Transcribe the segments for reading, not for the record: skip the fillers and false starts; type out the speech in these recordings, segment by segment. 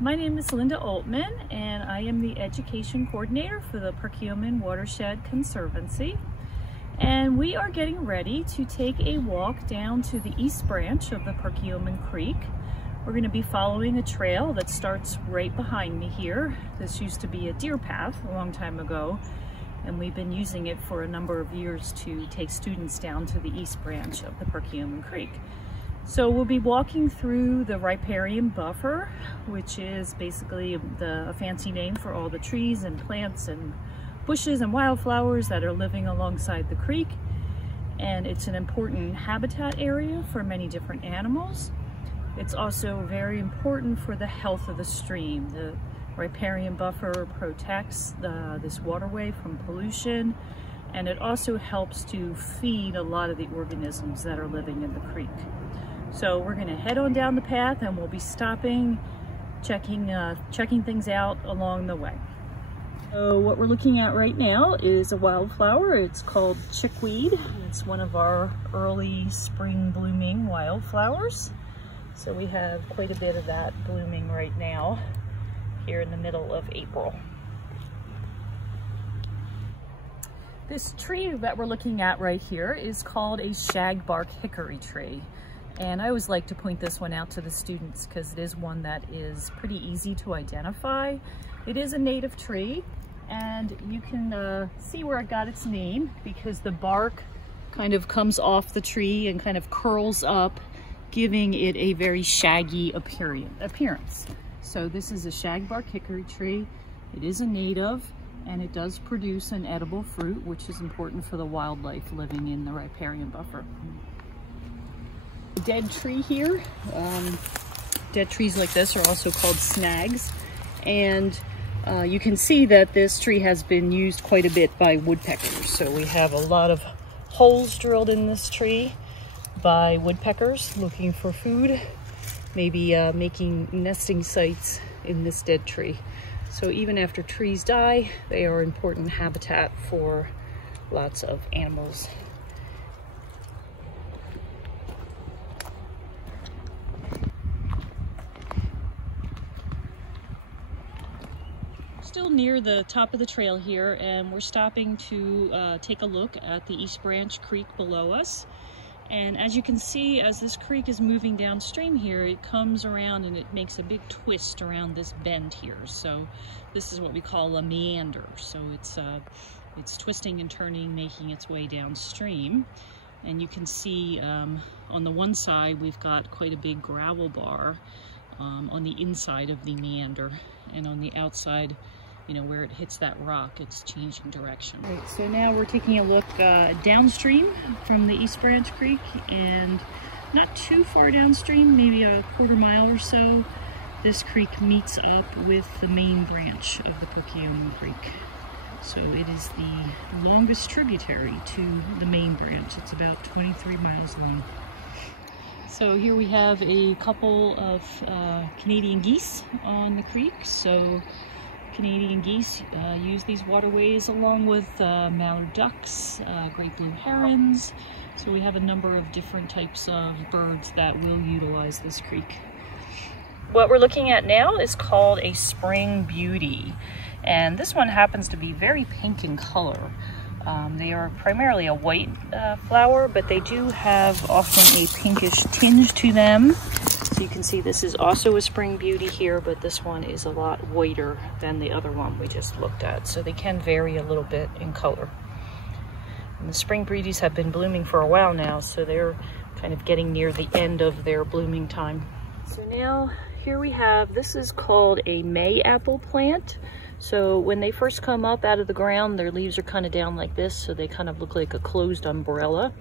My name is Linda Altman, and I am the Education Coordinator for the Perkiomen Watershed Conservancy. And we are getting ready to take a walk down to the east branch of the Perkiomen Creek. We're going to be following a trail that starts right behind me here. This used to be a deer path a long time ago, and we've been using it for a number of years to take students down to the east branch of the Perkiomen Creek. So we'll be walking through the Riparian buffer, which is basically a fancy name for all the trees and plants and bushes and wildflowers that are living alongside the creek. And it's an important habitat area for many different animals. It's also very important for the health of the stream. The Riparian buffer protects this waterway from pollution, and it also helps to feed a lot of the organisms that are living in the creek. So we're going to head on down the path, and we'll be stopping, checking things out along the way. So what we're looking at right now is a wildflower. It's called Chickweed. It's one of our early spring blooming wildflowers. So we have quite a bit of that blooming right now here in the middle of April. This tree that we're looking at right here is called a shagbark hickory tree. And I always like to point this one out to the students because it is one that is pretty easy to identify. It is a native tree, and you can see where it got its name because the bark kind of comes off the tree and kind of curls up, giving it a very shaggy appearance. So this is a shagbark hickory tree. It is a native, and it does produce an edible fruit, which is important for the wildlife living in the riparian buffer. Dead tree here. Dead trees like this are also called snags, and you can see that this tree has been used quite a bit by woodpeckers. So we have a lot of holes drilled in this tree by woodpeckers looking for food, maybe making nesting sites in this dead tree. So even after trees die, they are important habitat for lots of animals. Still near the top of the trail here, and we're stopping to take a look at the East Branch Creek below us. And as you can see, as this creek is moving downstream here, it comes around and it makes a big twist around this bend here. So this is what we call a meander. So it's twisting and turning, making its way downstream. And you can see on the one side, we've got quite a big gravel bar on the inside of the meander, and on the outside, you know, where it hits that rock, it's changing direction. Right, so now we're taking a look downstream from the East Branch Creek, and not too far downstream, maybe a quarter mile or so, this creek meets up with the main branch of the Perkiomen Creek. So it is the longest tributary to the main branch. It's about 23 miles long. So here we have a couple of Canadian geese on the creek. So Canadian geese use these waterways along with mallard ducks, great blue herons. So we have a number of different types of birds that will utilize this creek. What we're looking at now is called a spring beauty. And this one happens to be very pink in color. They are primarily a white flower, but they do have often a pinkish tinge to them. So you can see this is also a spring beauty here, but this one is a lot whiter than the other one we just looked at. So they can vary a little bit in color. And the spring beauties have been blooming for a while now, so they're kind of getting near the end of their blooming time. So now here we have, this is called a May apple plant. So when they first come up out of the ground, their leaves are kind of down like this, so they kind of look like a closed umbrella.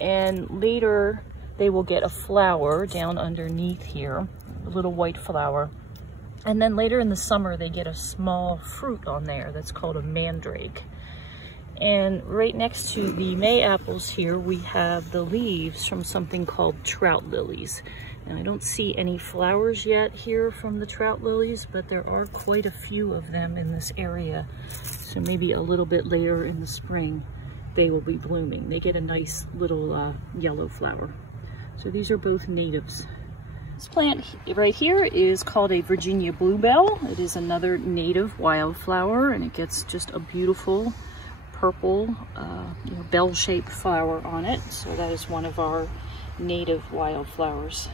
And later they will get a flower down underneath here, a little white flower. And then later in the summer, they get a small fruit on there that's called a mandrake. And right next to the May apples here, we have the leaves from something called Trout Lilies. And I don't see any flowers yet here from the Trout Lilies, but there are quite a few of them in this area. So maybe a little bit later in the spring, they will be blooming. They get a nice little yellow flower. So these are both natives This plant right here is called a Virginia Bluebell. It is another native wildflower, and it gets just a beautiful purple, bell-shaped flower on it. So that is one of our native wildflowers.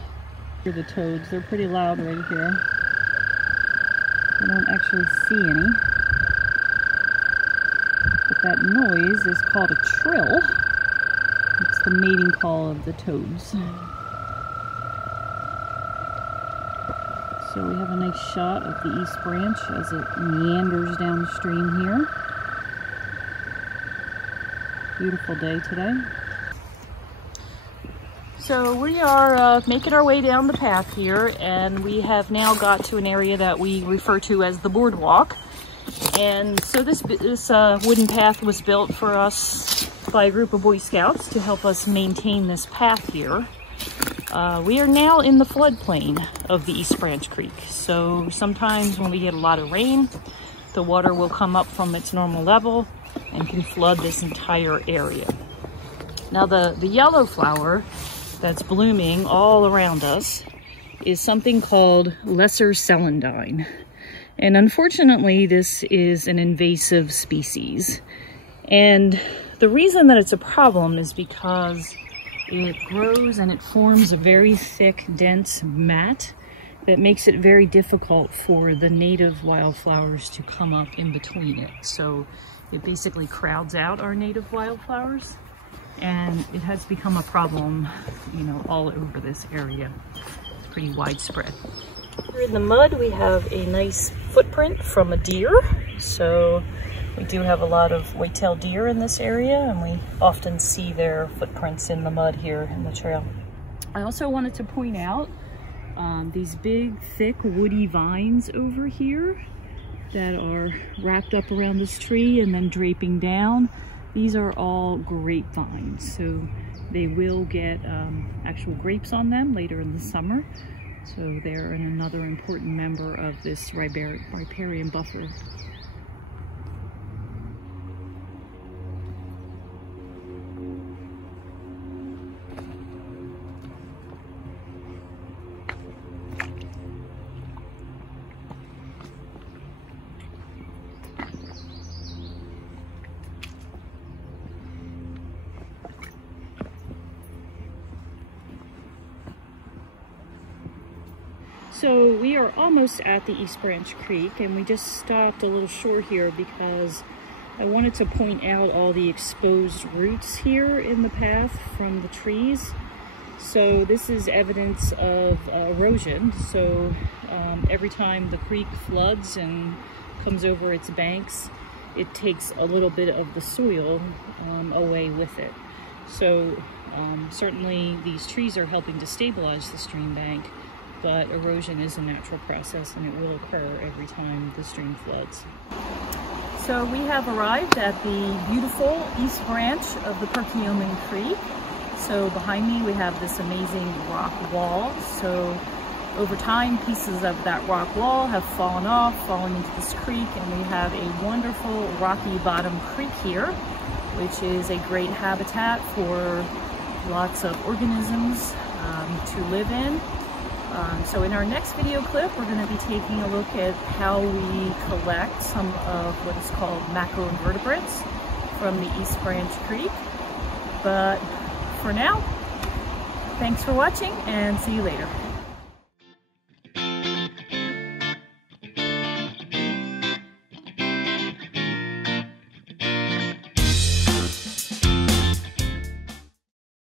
Here are the toads. They're pretty loud right here. I don't actually see any. But that noise is called a trill. It's the mating call of the toads. So we have a nice shot of the East Branch as it meanders downstream here. Beautiful day today. So we are making our way down the path here, and we have now got to an area that we refer to as the boardwalk. And so this wooden path was built for us by a group of Boy Scouts to help us maintain this path here. We are now in the floodplain of the East Branch Creek. So sometimes when we get a lot of rain, the water will come up from its normal level and can flood this entire area. Now the yellow flower that's blooming all around us is something called lesser celandine. And unfortunately, this is an invasive species. And the reason that it's a problem is because it grows and it forms a very thick, dense mat that makes it very difficult for the native wildflowers to come up in between it. So it basically crowds out our native wildflowers, and it has become a problem, all over this area. It's pretty widespread. Here in the mud, we have a nice footprint from a deer. So we do have a lot of white-tailed deer in this area, and we often see their footprints in the mud here in the trail. I also wanted to point out these big, thick, woody vines over here that are wrapped up around this tree and then draping down. These are all grapevines, so they will get actual grapes on them later in the summer. So they're another important member of this riparian buffer. So we are almost at the East Branch Creek, and we just stopped a little short here because I wanted to point out all the exposed roots here in the path from the trees. So this is evidence of erosion. So every time the creek floods and comes over its banks, it takes a little bit of the soil away with it. So certainly these trees are helping to stabilize the stream bank, but erosion is a natural process and it will occur every time the stream floods. So we have arrived at the beautiful East Branch of the Perkiomen Creek. So behind me we have this amazing rock wall. So over time, pieces of that rock wall have fallen off, falling into this creek, and we have a wonderful rocky bottom creek here, which is a great habitat for lots of organisms to live in. So in our next video clip, we're going to be taking a look at how we collect some of what is called macroinvertebrates from the East Branch Creek. But for now, thanks for watching and see you later.